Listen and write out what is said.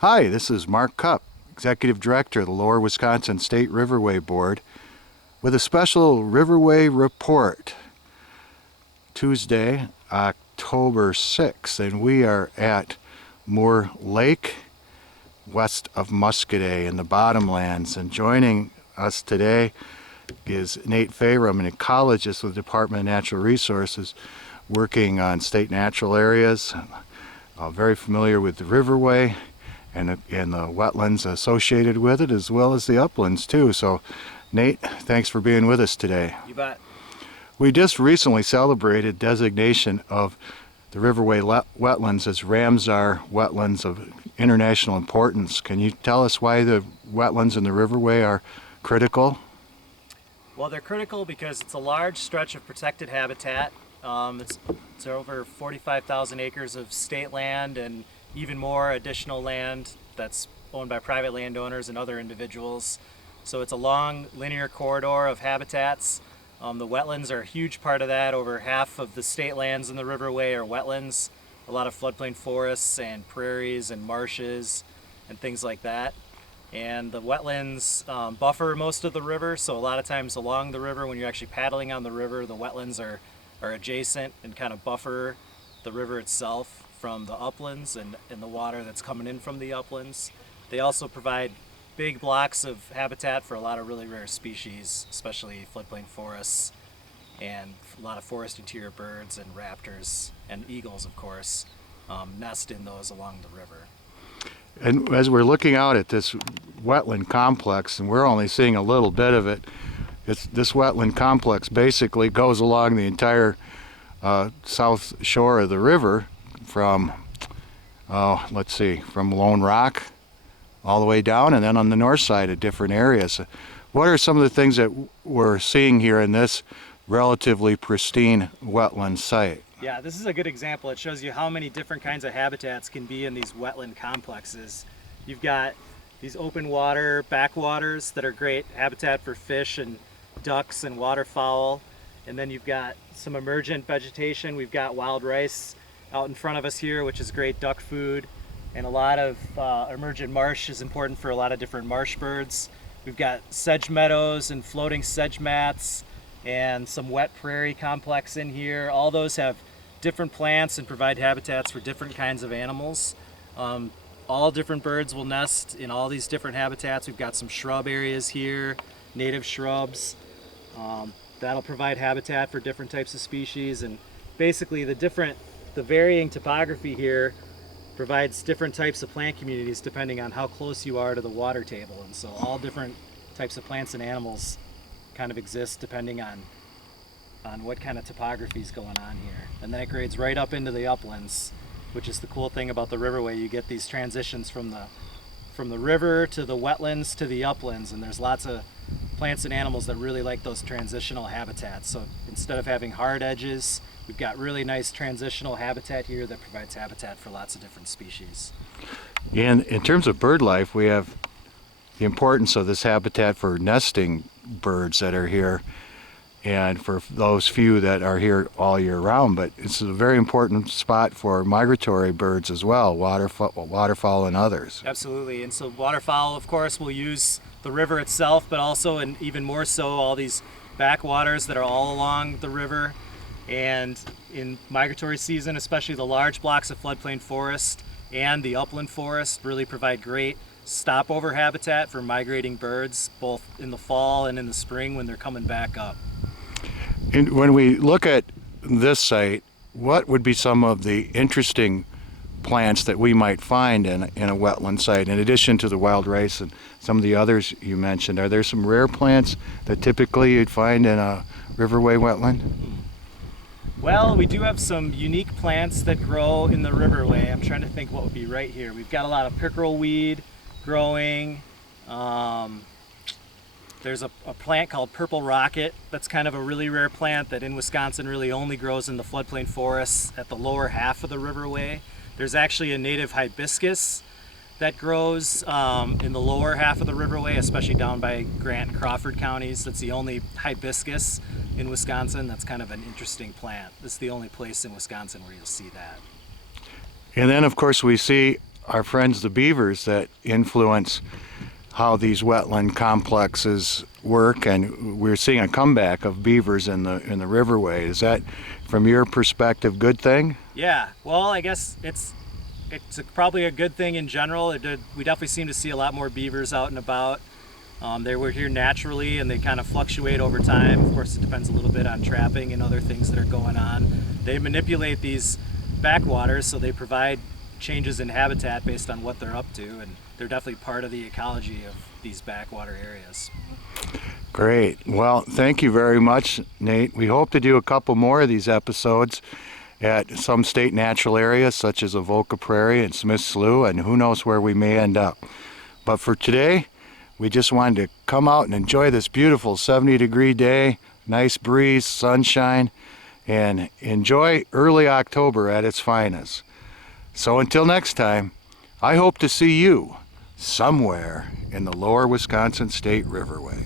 Hi, this is Mark Cupp, Executive Director of the Lower Wisconsin State Riverway Board, with a special Riverway report. Tuesday, October 6th, and we are at Moore Lake, west of Muscadet in the Bottomlands. And joining us today is Nate Fayram, an ecologist with the Department of Natural Resources, working on state natural areas, very familiar with the Riverway and the wetlands associated with it, as well as the uplands too. So Nate, thanks for being with us today. You bet. We just recently celebrated designation of the Riverway Wetlands as Ramsar wetlands of international importance. Can you tell us why the wetlands in the Riverway are critical? Well, they're critical because it's a large stretch of protected habitat. It's over 45,000 acres of state land and even more additional land that's owned by private landowners and other individuals. So it's a long linear corridor of habitats. The wetlands are a huge part of that. Over half of the state lands in the Riverway are wetlands. A lot of floodplain forests and prairies and marshes and things like that. And the wetlands buffer most of the river, so a lot of times along the river, when you're actually paddling on the river, the wetlands are adjacent and kind of buffer the river itself from the uplands and the water that's coming in from the uplands. They also provide big blocks of habitat for a lot of really rare species, especially floodplain forests, and a lot of forest interior birds and raptors and eagles, of course, nest in those along the river. And as we're looking out at this wetland complex, and we're only seeing a little bit of it, this wetland complex basically goes along the entire south shore of the river from, from Lone Rock all the way down, and then on the north side of different areas. What are some of the things that we're seeing here in this relatively pristine wetland site? Yeah, this is a good example. It shows you how many different kinds of habitats can be in these wetland complexes. You've got these open water backwaters that are great habitat for fish and ducks and waterfowl. And then you've got some emergent vegetation. We've got wild rice out in front of us here, which is great duck food. And a lot of emergent marsh is important for a lot of different marsh birds. We've got sedge meadows and floating sedge mats and some wet prairie complex in here. All those have different plants and provide habitats for different kinds of animals. All different birds will nest in all these different habitats. We've got some shrub areas here, native shrubs. That'll provide habitat for different types of species, and basically the varying topography here provides different types of plant communities depending on how close you are to the water table. And so all different types of plants and animals kind of exist depending on what kind of topography is going on here. And then it grades right up into the uplands, which is the cool thing about the Riverway. You get these transitions from the river to the wetlands to the uplands, and there's lots of plants and animals that really like those transitional habitats. So instead of having hard edges, we've got really nice transitional habitat here that provides habitat for lots of different species. And in terms of bird life, we have the importance of this habitat for nesting birds that are here, and for those few that are here all year round. But it's a very important spot for migratory birds as well, waterfowl and others. Absolutely. And so waterfowl, of course, will use the river itself, but also, and even more so, all these backwaters that are all along the river. And in migratory season, especially the large blocks of floodplain forest and the upland forest really provide great stopover habitat for migrating birds, both in the fall and in the spring when they're coming back up. And when we look at this site, what would be some of the interesting plants that we might find in a wetland site, in addition to the wild rice and some of the others you mentioned? Are there some rare plants that typically you'd find in a Riverway wetland? Well, we do have some unique plants that grow in the Riverway. I'm trying to think what would be right here. We've got a lot of pickerel weed growing. There's a plant called purple rocket that's kind of a really rare plant that in Wisconsin really only grows in the floodplain forests at the lower half of the Riverway. There's actually a native hibiscus that grows in the lower half of the Riverway, especially down by Grant and Crawford counties. That's the only hibiscus in Wisconsin. That's kind of an interesting plant. This is the only place in Wisconsin where you'll see that. And then, of course, we see our friends the beavers that influence how these wetland complexes work, and we're seeing a comeback of beavers in the Riverway. Is that, from your perspective, good thing? Yeah, well, I guess it's probably a good thing in general. We definitely seem to see a lot more beavers out and about. They were here naturally, and they kind of fluctuate over time. Of course, it depends a little bit on trapping and other things that are going on. They manipulate these backwaters, so they provide changes in habitat based on what they're up to, and they're definitely part of the ecology of these backwater areas. Great. Well, thank you very much, Nate. We hope to do a couple more of these episodes at some state natural areas such as Avoca Prairie and Smith Slough, and who knows where we may end up. But for today, we just wanted to come out and enjoy this beautiful 70-degree day, nice breeze, sunshine, and enjoy early October at its finest. So until next time, I hope to see you somewhere in the lower Wisconsin State Riverway.